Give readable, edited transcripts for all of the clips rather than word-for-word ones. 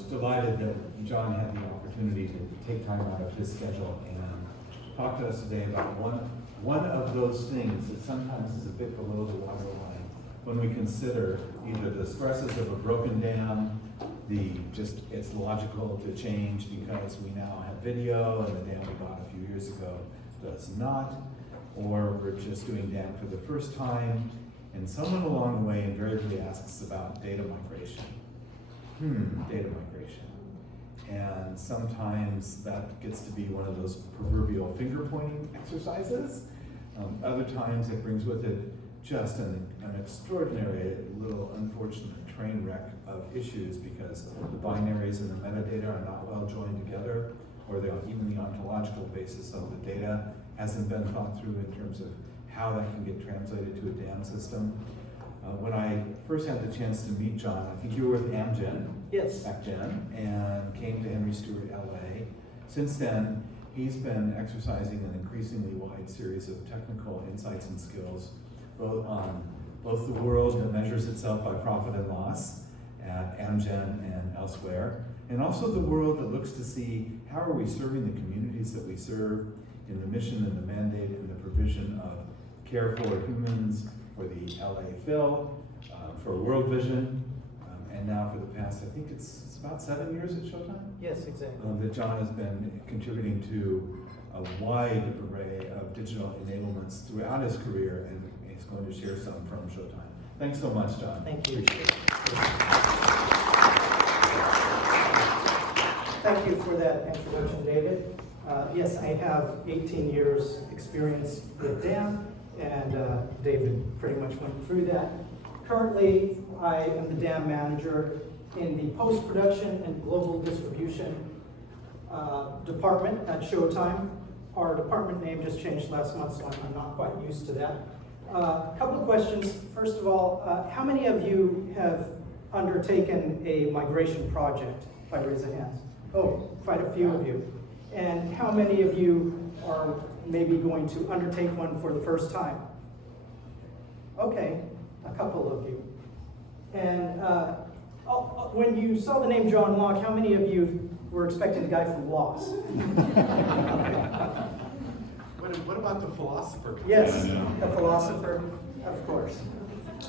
was delighted that John had the opportunity to take time out of his schedule and talk to us today about one of those things that sometimes is a bit below the waterline when we consider either the stresses of a broken dam, it's logical to change because we now have video and the dam we bought a few years ago does not, or we're just doing dam for the first time, and someone along the way invariably asks about data migration. Data migration. And sometimes that gets to be one of those proverbial finger-pointing exercises. Other times it brings with it just an extraordinary little unfortunate train wreck of issues because the binaries and the metadata are not well joined together, or even the ontological basis of the data hasn't been thought through in terms of how that can get translated to a dam system. When I first had the chance to meet John, I think you were with Amgen back then, and came to Henry Stewart, LA. Since then, he's been exercising an increasingly wide series of technical insights and skills, both on both the world that measures itself by profit and loss at Amgen and elsewhere, and also the world that looks to see how are we serving the communities that we serve in the mission and the mandate and the provision of care for humans, for the LA Phil, for World Vision, and now for the past, I think it's about 7 years at Showtime? Yes, exactly. That John has been contributing to a wide array of digital enablements throughout his career, and he's going to share some from Showtime. Thanks so much, John. Thank you. Appreciate it. Thank you for that introduction, David. Yes, I have 18 years experience with DAM, and David pretty much went through that. Currently, I am the DAM manager in the post-production and global distribution department at Showtime. Our department name just changed last month, so I'm not quite used to that. A couple of questions. First of all, how many of you have undertaken a migration project? If I raise a hand. Oh, quite a few of you. And how many of you are maybe going to undertake one for the first time? Okay, a couple of you. And when you saw the name John Locke, how many of you were expecting the guy from Lost? What about the philosopher? Yes, the philosopher, of course.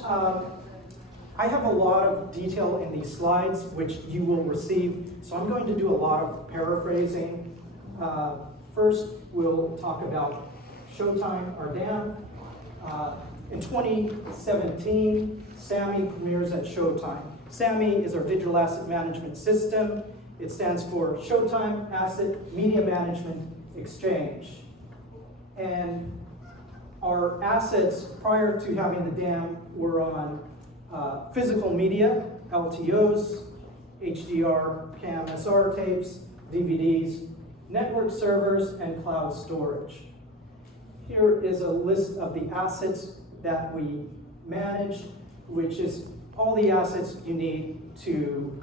I have a lot of detail in these slides, which you will receive, so I'm going to do a lot of paraphrasing. First, we'll talk about Showtime, our DAM. In 2017, SAMI premieres at Showtime. SAMI is our digital asset management system. It stands for Showtime Asset Media Management Exchange. And our assets prior to having the DAM were on physical media, LTOs, HDR, PAM-SR tapes, DVDs, network servers, and cloud storage. Here is a list of the assets that we manage, which is all the assets you need to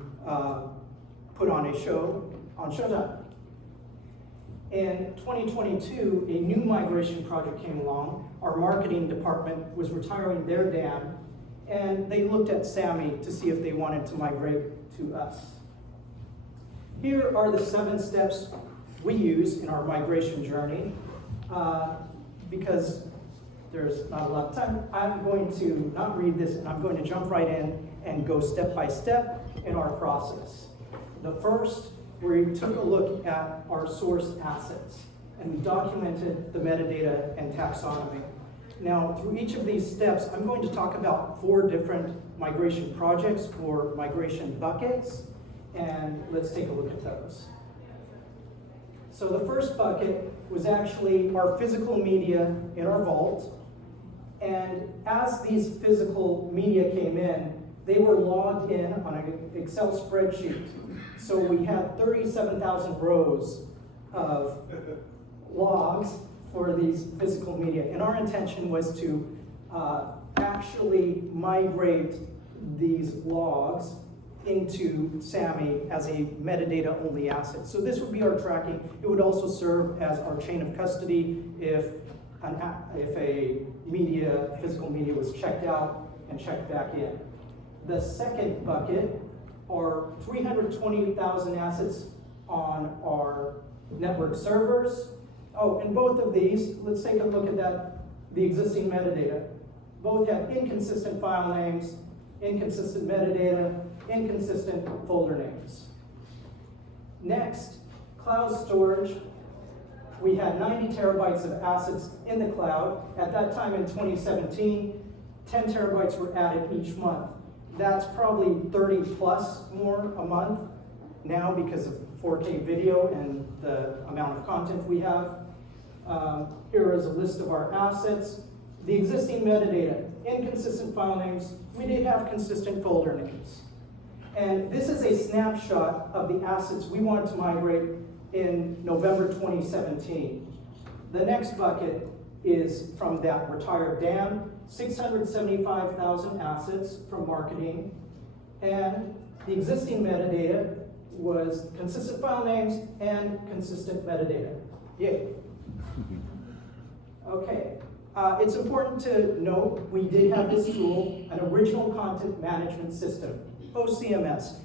put on a show on Showtime. In 2022, a new migration project came along. Our marketing department was retiring their DAM, and they looked at SAMI to see if they wanted to migrate to us. Here are the 7 steps we use in our migration journey. Because there's not a lot of time, I'm going to not read this, and I'm going to jump right in and go step by step in our process. The first, we took a look at our source assets, and we documented the metadata and taxonomy. Now, through each of these steps, I'm going to talk about 4 different migration projects or migration buckets, and let's take a look at those. So the first bucket was actually our physical media in our vault. And as these physical media came in, they were logged in on an Excel spreadsheet. So we had 37,000 rows of logs for these physical media. And our intention was to actually migrate these logs into SAMI as a metadata-only asset. So this would be our tracking. It would also serve as our chain of custody if a physical media was checked out and checked back in. The second bucket are 320,000 assets on our network servers. Oh, and both of these, let's take a look at that, the existing metadata. Both have inconsistent file names, inconsistent metadata, inconsistent folder names. Next, cloud storage. We had 90 terabytes of assets in the cloud. At that time in 2017, 10 terabytes were added each month. That's probably 30 plus more a month now because of 4K video and the amount of content we have. Here is a list of our assets. The existing metadata, inconsistent file names. We did have consistent folder names. And this is a snapshot of the assets we wanted to migrate in November 2017. The next bucket is from that retired DAM, 675,000 assets from marketing. And the existing metadata was consistent file names and consistent metadata. Yay. Okay. It's important to note we did have this tool, an original content management system, OCMS.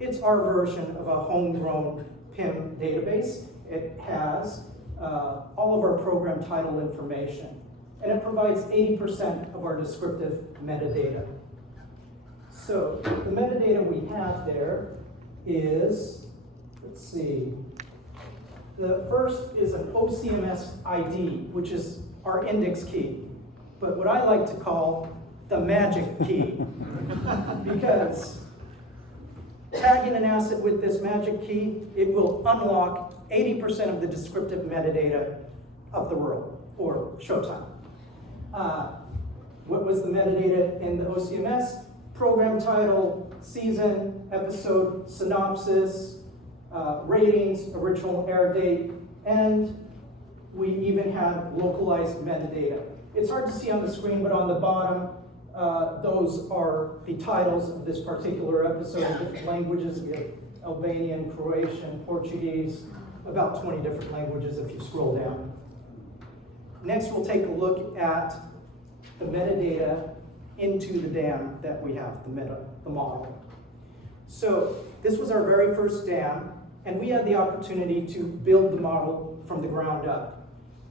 It's our version of a homegrown PIM database. It has all of our program title information, and it provides 80% of our descriptive metadata. So the metadata we have there is, let's see, the first is an OCMS ID, which is our index key, but what I like to call the magic key, because tagging an asset with this magic key, it will unlock 80% of the descriptive metadata of the world, or Showtime. What was the metadata in the OCMS? Program title, season, episode, synopsis, ratings, original air date, and we even had localized metadata. It's hard to see on the screen, but on the bottom, those are the titles of this particular episode in different languages. We have Albanian, Croatian, Portuguese, about 20 different languages if you scroll down. Next, we'll take a look at the metadata into the DAM that we have, the model. So this was our very first DAM, and we had the opportunity to build the model from the ground up.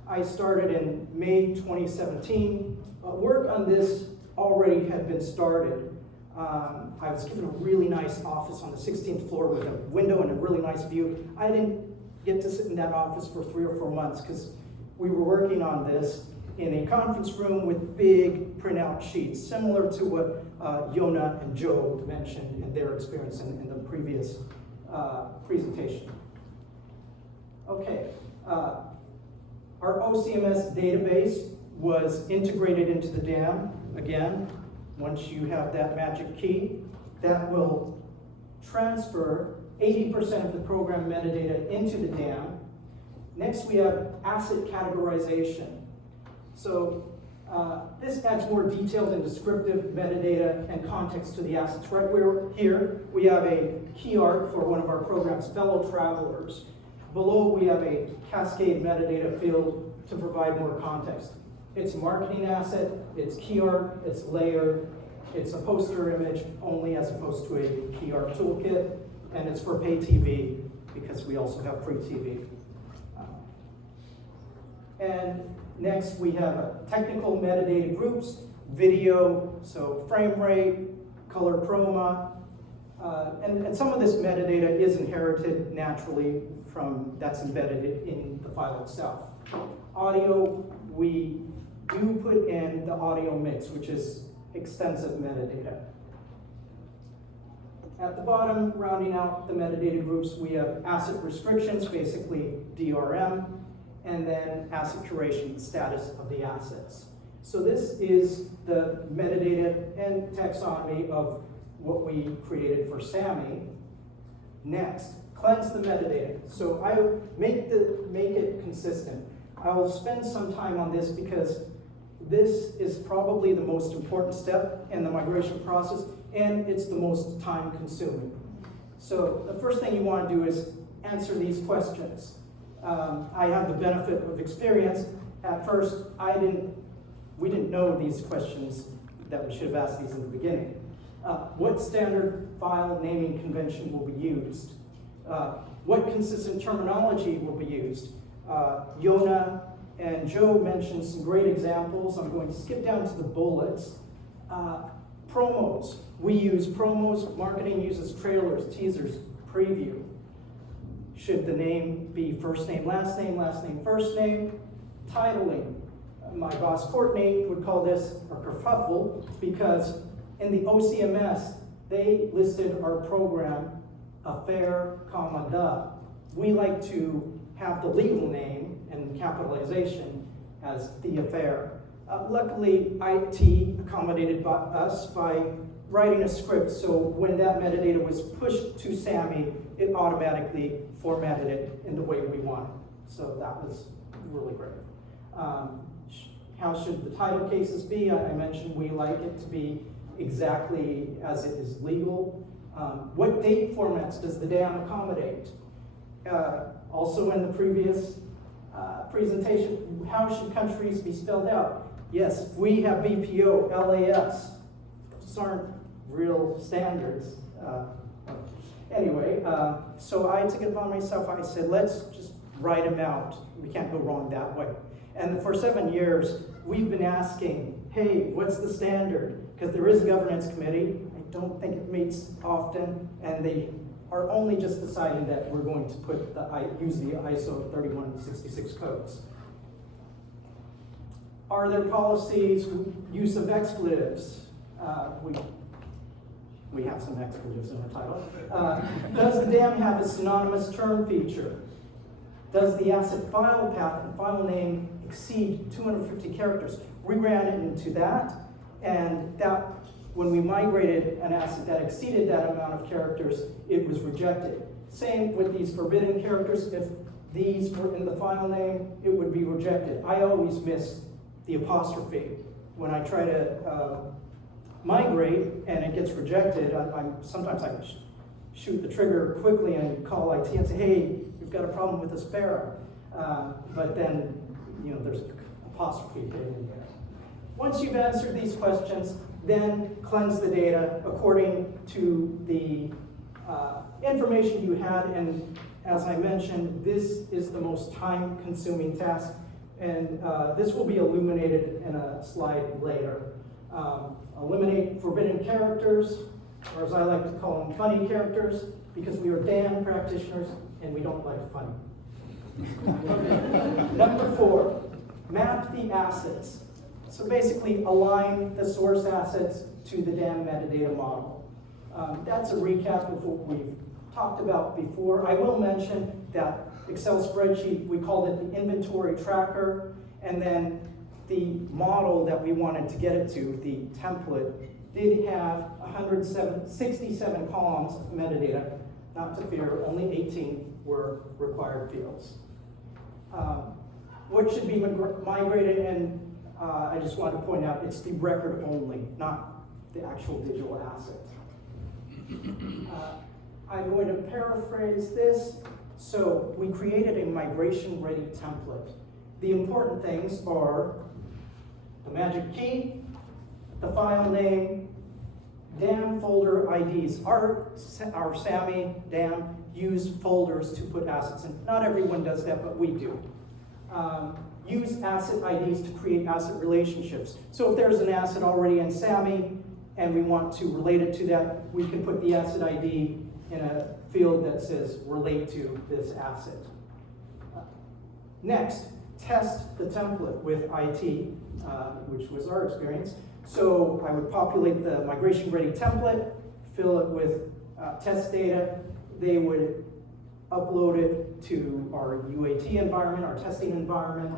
I started in May 2017. Work on this already had been started. I was given a really nice office on the 16th floor with a window and a really nice view. I didn't get to sit in that office for 3 or 4 months because we were working on this in a conference room with big printout sheets, similar to what Yona and Joe mentioned in their experience in the previous presentation. Okay. Our OCMS database was integrated into the DAM. Again, once you have that magic key, that will transfer 80% of the program metadata into the DAM. Next, we have asset categorization. So this adds more detailed and descriptive metadata and context to the assets. Right here, we have a key art for one of our programs, Fellow Travelers. Below, we have a cascade metadata field to provide more context. It's a marketing asset, it's key art, it's layered, it's a poster image only as opposed to a key art toolkit, and it's for pay TV because we also have free TV. And next we have technical metadata groups, video, so frame rate, color chroma, and some of this metadata is inherited naturally from that's embedded in the file itself. Audio, we do put in the audio mix, which is extensive metadata. At the bottom, rounding out the metadata groups, we have asset restrictions, basically DRM, and then asset curation, status of the assets. So this is the metadata and taxonomy of what we created for SAMI. Next, cleanse the metadata. So I make it consistent. I'll spend some time on this because this is probably the most important step in the migration process, and it's the most time consuming. So the first thing you want to do is answer these questions. I have the benefit of experience. At first, we didn't know these questions, that we should have asked these in the beginning. What standard file naming convention will be used? What consistent terminology will be used? Yona and Joe mentioned some great examples. I'm going to skip down to the bullets. Promos. We use promos. Marketing uses trailers, teasers, preview. Should the name be first name, last name, first name? Titling. My boss Courtney would call this a kerfuffle because in the OCMS, they listed our program affair, comma, the. We like to have the legal name and capitalization as the affair. Luckily, IT accommodated us by writing a script, so when that metadata was pushed to SAMI, it automatically formatted it in the way we wanted. So that was really great. How should the title cases be? I mentioned we like it to be exactly as it is legal. What date formats does the DAM accommodate? Also in the previous presentation, how should countries be spelled out? Yes, we have BPO, LAS. Those aren't real standards. Anyway, so I took it upon myself. I said, let's just write them out. We can't go wrong that way. And for 7 years, we've been asking, hey, what's the standard? Because there is a governance committee. I don't think it meets often, and they are only just deciding that we're going to use the ISO 3166 codes. Are there policies, use of expletives? We have some expletives in the title. Does the DAM have a synonymous term feature? Does the asset file path and file name exceed 250 characters? We ran into that, and that when we migrated an asset that exceeded that amount of characters, it was rejected. Same with these forbidden characters. If these were in the file name, it would be rejected. I always miss the apostrophe. When I try to migrate and it gets rejected, sometimes I shoot the trigger quickly and call IT and say, hey, we've got a problem with this error. But then, there's an apostrophe hidden in there. Once you've answered these questions, then cleanse the data according to the information you had. And as I mentioned, this is the most time-consuming task. And this will be illuminated in a slide later. Eliminate forbidden characters, or as I like to call them, funny characters, because we are DAM practitioners and we don't like funny. Number 4, map the assets. So basically align the source assets to the DAM metadata model. That's a recap of what we've talked about before. I will mention that Excel spreadsheet, we called it the inventory tracker, and then the model that we wanted to get it to, the template, did have 167 columns of metadata. Not to fear, only 18 were required fields. What should be migrated, and I just want to point out, it's the record only, not the actual digital asset. I'm going to paraphrase this. So we created a migration-ready template. The important things are the magic key, the file name, DAM folder IDs. Our SAMI DAM use folders to put assets in. Not everyone does that, but we do. Use asset IDs to create asset relationships. So if there's an asset already in SAMI and we want to relate it to that, we can put the asset ID in a field that says relate to this asset. Next, test the template with IT, which was our experience. So I would populate the migration-ready template, fill it with test data. They would upload it to our UAT environment, our testing environment.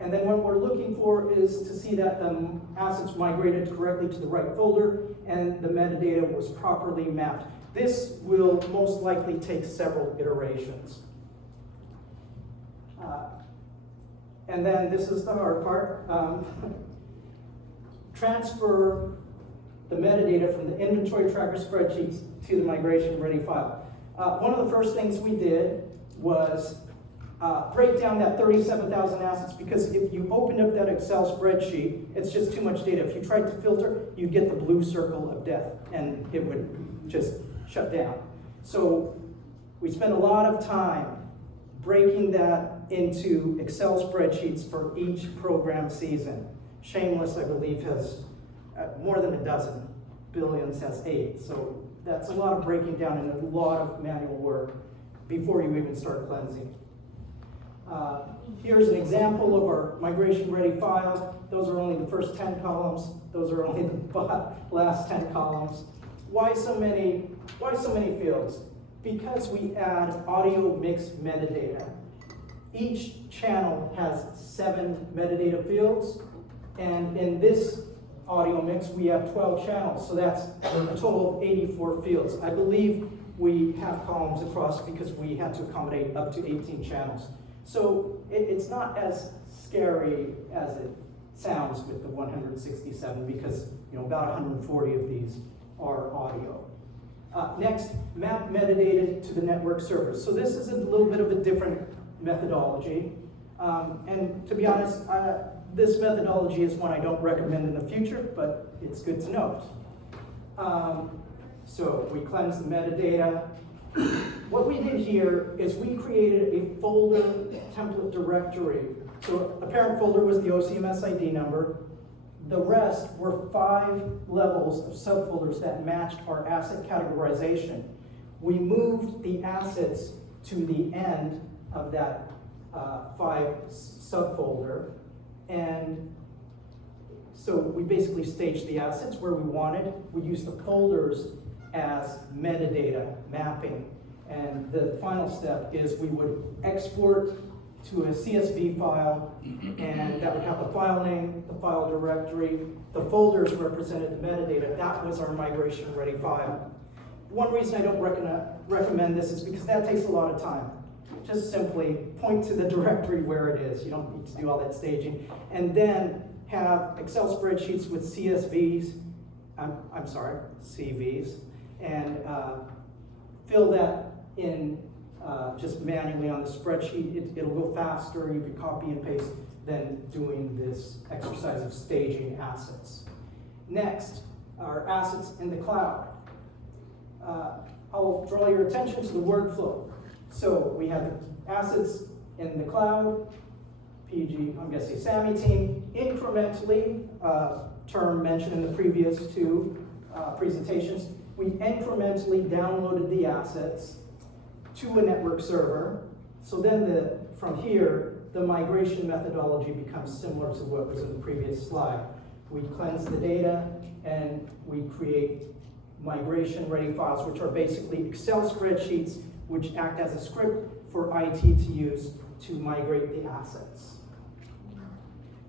And then what we're looking for is to see that the assets migrated correctly to the right folder and the metadata was properly mapped. This will most likely take several iterations. And then this is the hard part. Transfer the metadata from the inventory tracker spreadsheets to the migration ready file. One of the first things we did was break down that 37,000 assets, because if you opened up that Excel spreadsheet, it's just too much data. If you tried to filter, you'd get the blue circle of death, and it would just shut down. So we spend a lot of time breaking that into Excel spreadsheets for each program season. Shameless, I believe, has more than a dozen. Billions has 8. So that's a lot of breaking down and a lot of manual work before you even start cleansing. Here's an example of our migration-ready file. Those are only the first 10 columns. Those are only the last 10 columns. Why so many fields? Because we add audio mix metadata. Each channel has 7 metadata fields, and in this audio mix we have 12 channels, so that's a total of 84 fields. I believe we have columns across because we had to accommodate up to 18 channels. So it's not as scary as it sounds with the 167, because about 140 of these are audio. Next, map metadata to the network servers. So this is a little bit of a different methodology. And to be honest, this methodology is one I don't recommend in the future, but it's good to note. So we cleanse the metadata. What we did here is we created a folder template directory. So a parent folder was the OCMS ID number. The rest were 5 levels of subfolders that matched our asset categorization. We moved the assets to the end of that 5 subfolder, and so we basically staged the assets where we wanted. We used the folders as metadata mapping, and the final step is we would export to a CSV file, and that would have the file name, the file directory, the folders represented the metadata. That was our migration-ready file. One reason I don't recommend this is because that takes a lot of time. Just simply point to the directory where it is. You don't need to do all that staging. And then have Excel spreadsheets with CSVs, CVs, and fill that in just manually on the spreadsheet. It'll go faster. You can copy and paste than doing this exercise of staging assets. Next, our assets in the cloud. I'll draw your attention to the workflow. So we have the assets in the cloud, PG, I'm guessing SAMI team, incrementally, term mentioned in the previous 2 presentations, we incrementally downloaded the assets to a network server. So then from here, the migration methodology becomes similar to what was in the previous slide. We cleanse the data and we create migration-ready files, which are basically Excel spreadsheets which act as a script for IT to use to migrate the assets.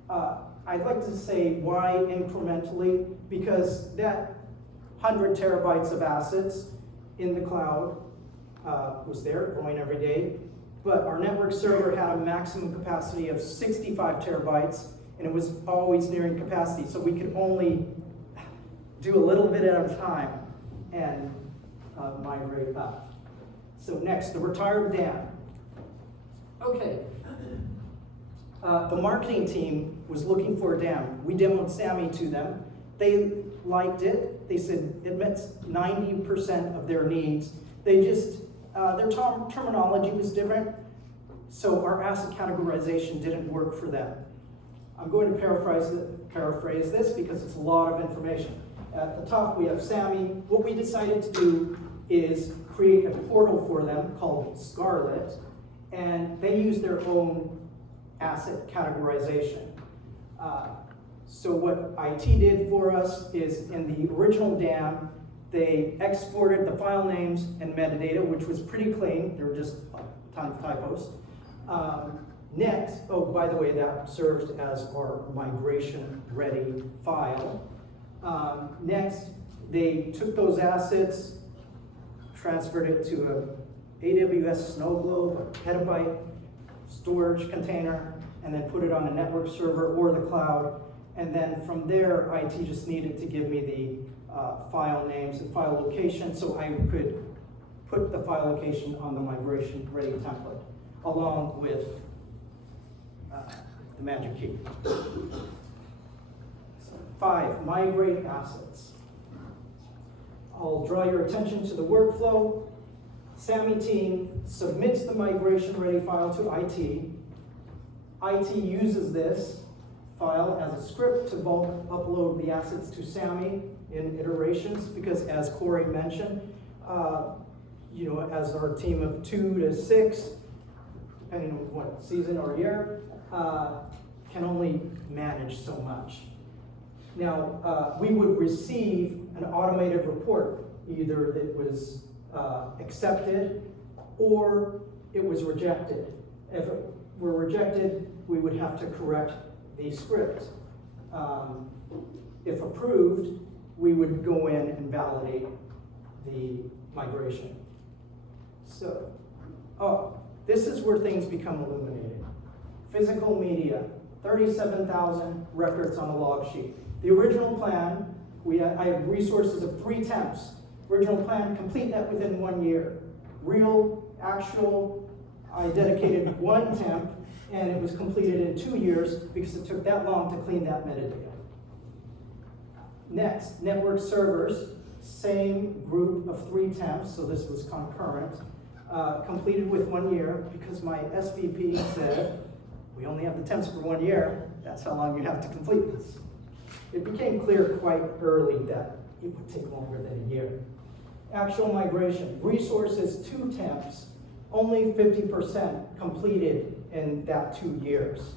I'd like to say why incrementally, because that 100 terabytes of assets in the cloud was there, growing every day, but our network server had a maximum capacity of 65 terabytes, and it was always nearing capacity, so we could only do a little bit at a time and migrate up. So next, the retired DAM. Okay. The marketing team was looking for a DAM. We demoed SAMI to them. They liked it. They said it met 90% of their needs. They just, their terminology was different, so our asset categorization didn't work for them. I'm going to paraphrase this because it's a lot of information. At the top we have SAMI. What we decided to do is create a portal for them called Scarlet, and they use their own asset categorization. So what IT did for us is in the original DAM, they exported the file names and metadata, which was pretty clean. There were just a ton of typos. Next, oh, by the way, that served as our migration-ready file. Next, they took those assets, transferred it to a AWS Snow Globe, a petabyte storage container, and then put it on a network server or the cloud. And then from there, IT just needed to give me the file names and file location so I could put the file location on the migration-ready template. along with the magic key. 5, migrate assets. I'll draw your attention to the workflow. SAMI team submits the migration-ready file to IT. IT uses this file as a script to bulk upload the assets to SAMI in iterations, because as Corey mentioned, as our team of 2 to 6, depending on what season or year, can only manage so much. Now, we would receive an automated report, either that was accepted or it was rejected. If it were rejected, we would have to correct the script. If approved, we would go in and validate the migration. So, this is where things become illuminated. Physical media, 37,000 records on a log sheet. The original plan, I had resources of 3 temps. Original plan, complete that within 1 year. Real, actual, I dedicated 1 temp, and it was completed in 2 years because it took that long to clean that metadata. Next, network servers, same group of 3 temps, so this was concurrent, completed with 1 year because my SVP said, we only have the temps for 1 year, that's how long you have to complete this. It became clear quite early that it would take longer than a year. Actual migration, resources 2 temps, only 50% completed in that 2 years.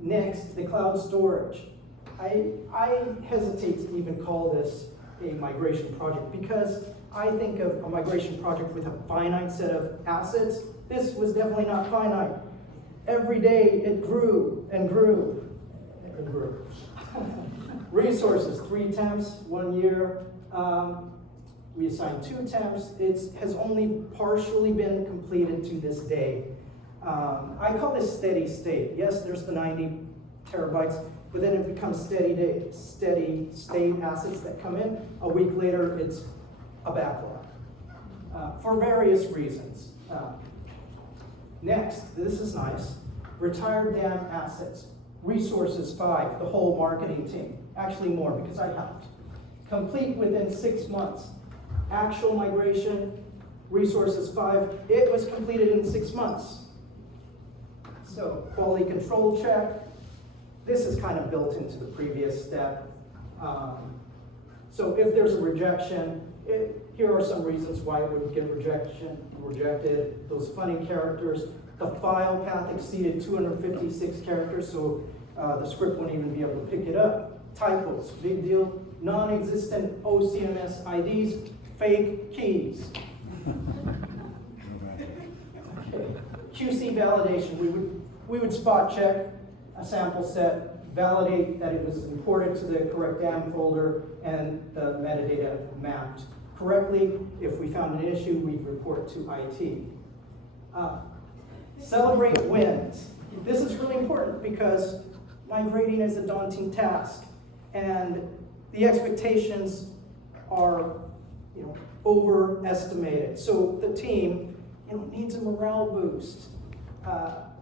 Next, the cloud storage. I hesitate to even call this a migration project because I think of a migration project with a finite set of assets. This was definitely not finite. Every day it grew and grew and grew. Resources, 3 temps, 1 year. We assigned 2 temps. It has only partially been completed to this day. I call this steady state. Yes, there's the 90 terabytes, but then it becomes steady state assets that come in. A week later, it's a backlog for various reasons. Next, this is nice. Retired DAM assets. Resources 5, the whole marketing team. Actually more, because I helped. Complete within 6 months. Actual migration, resources 5, it was completed in 6 months. So, quality control check. This is kind of built into the previous step. So if there's a rejection, here are some reasons why it would get rejected. Those funny characters. The file path exceeded 256 characters, so the script wouldn't even be able to pick it up. Typos, big deal. Non-existent OCMS IDs, fake keys. Okay. QC validation, we would spot check a sample set, validate that it was imported to the correct DAM folder and the metadata mapped correctly. If we found an issue, we'd report to IT. Celebrate wins. This is really important because migrating is a daunting task, and the expectations are, overestimated. So the team, needs a morale boost.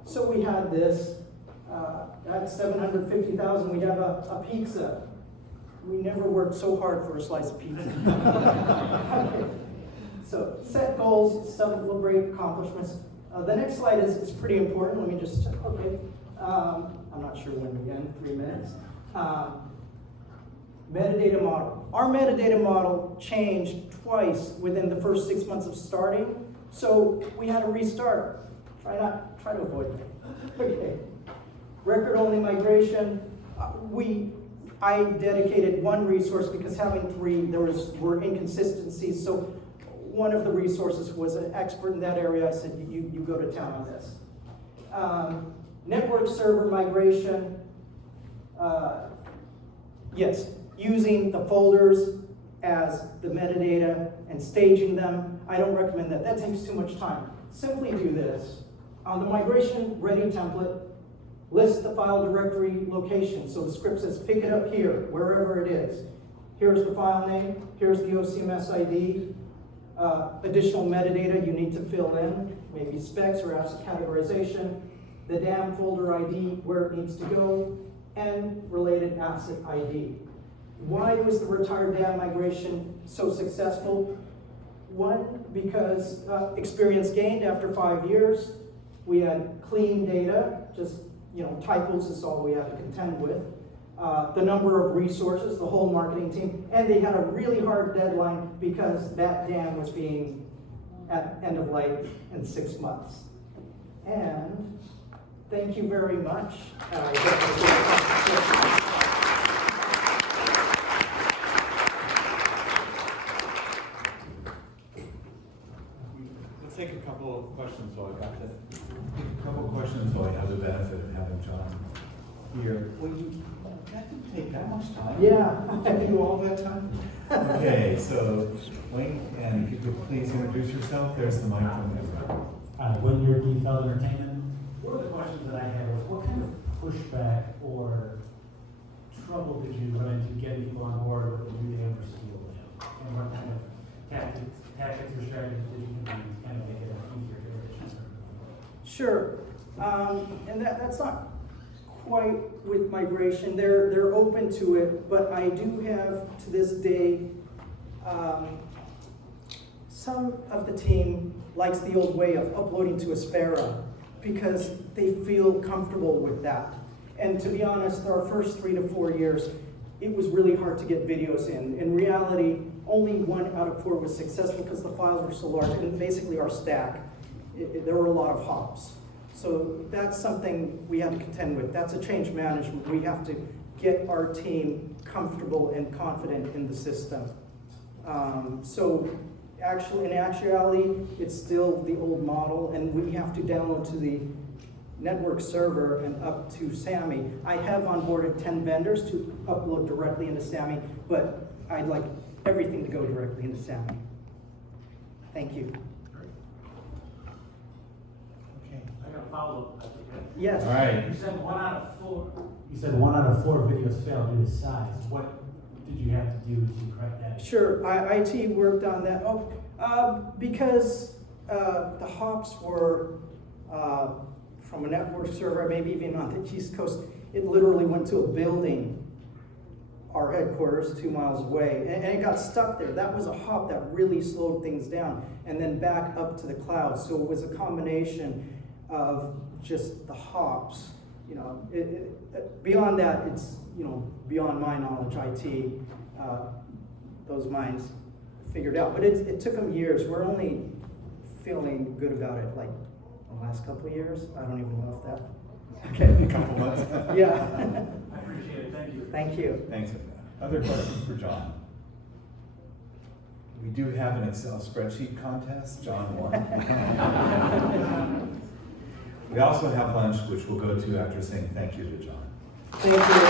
So we had this. At 750,000, we'd have a pizza. We never worked so hard for a slice of pizza. Okay. So set goals, celebrate accomplishments. The next slide is pretty important. Let me just check. Okay. I'm not sure when again, 3 minutes. Metadata model. Our metadata model changed twice within the first 6 months of starting, so we had to restart. Try to avoid that. Okay. Record-only migration. I dedicated 1 resource because having 3, were inconsistencies. So one of the resources was an expert in that area. I said, you go to town on this. Network server migration. Yes, using the folders as the metadata and staging them. I don't recommend that. That takes too much time. Simply do this. On the migration ready template, list the file directory location. So the script says pick it up here, wherever it is. Here's the file name, here's the OCMS ID. Additional metadata you need to fill in, maybe specs or asset categorization, the dam folder ID, where it needs to go, and related asset ID. Why was the retired dam migration so successful? One, because experience gained after 5 years. We had clean data, just typos is all we had to contend with. The number of resources, the whole marketing team, and they had a really hard deadline because that dam was being at end of life in 6 months. And thank you very much. Let's take a couple of questions while I got that. A couple of questions while I have the benefit of having John here. Well, that didn't take that much time. Yeah. Did you do all that time? Okay, so Wayne, and if you could please introduce yourself. There's the microphone. When you're Feld Entertainment, one of the questions that I had was, what kind of pushback or trouble did you run into getting people on board with the new Amber School? And what kind of tactics or strategies did you use to kind of make it easier to register? Sure, and that's not quite with migration. They're open to it, but I do have to this day some of the team likes the old way of uploading to Aspera because they feel comfortable with that. And to be honest, our first 3 to 4 years, it was really hard to get videos in. In reality, only 1 out of 4 was successful because the files were so large, and basically our stack, there were a lot of hops. So that's something we have to contend with. That's a change management. We have to get our team comfortable and confident in the system. In actuality, it's still the old model, and we have to download to the network server and up to SAMI. I have onboarded 10 vendors to upload directly into SAMI, but I'd like everything to go directly into SAMI. Thank you. Okay. I got a follow-up. Yes. All right. You said 1 out of 4. You said 1 out of 4 videos failed due to size. What did you have to do to correct that? Sure, IT worked on that. Because the hops were from a network server, maybe even on the East Coast, it literally went to a building, our headquarters, 2 miles away, and it got stuck there. That was a hop that really slowed things down, and then back up to the cloud. So it was a combination of just the hops. Beyond that, it's beyond my knowledge. IT, those minds figured out, but it took them years. We're only feeling good about it like the last couple of years. I don't even know if that. Okay. A couple months. Yeah. I appreciate it. Thank you. Thank you. Thanks. Other questions for John? We do have an Excel spreadsheet contest. John won. We also have lunch, which we'll go to after saying thank you to John. Thank you.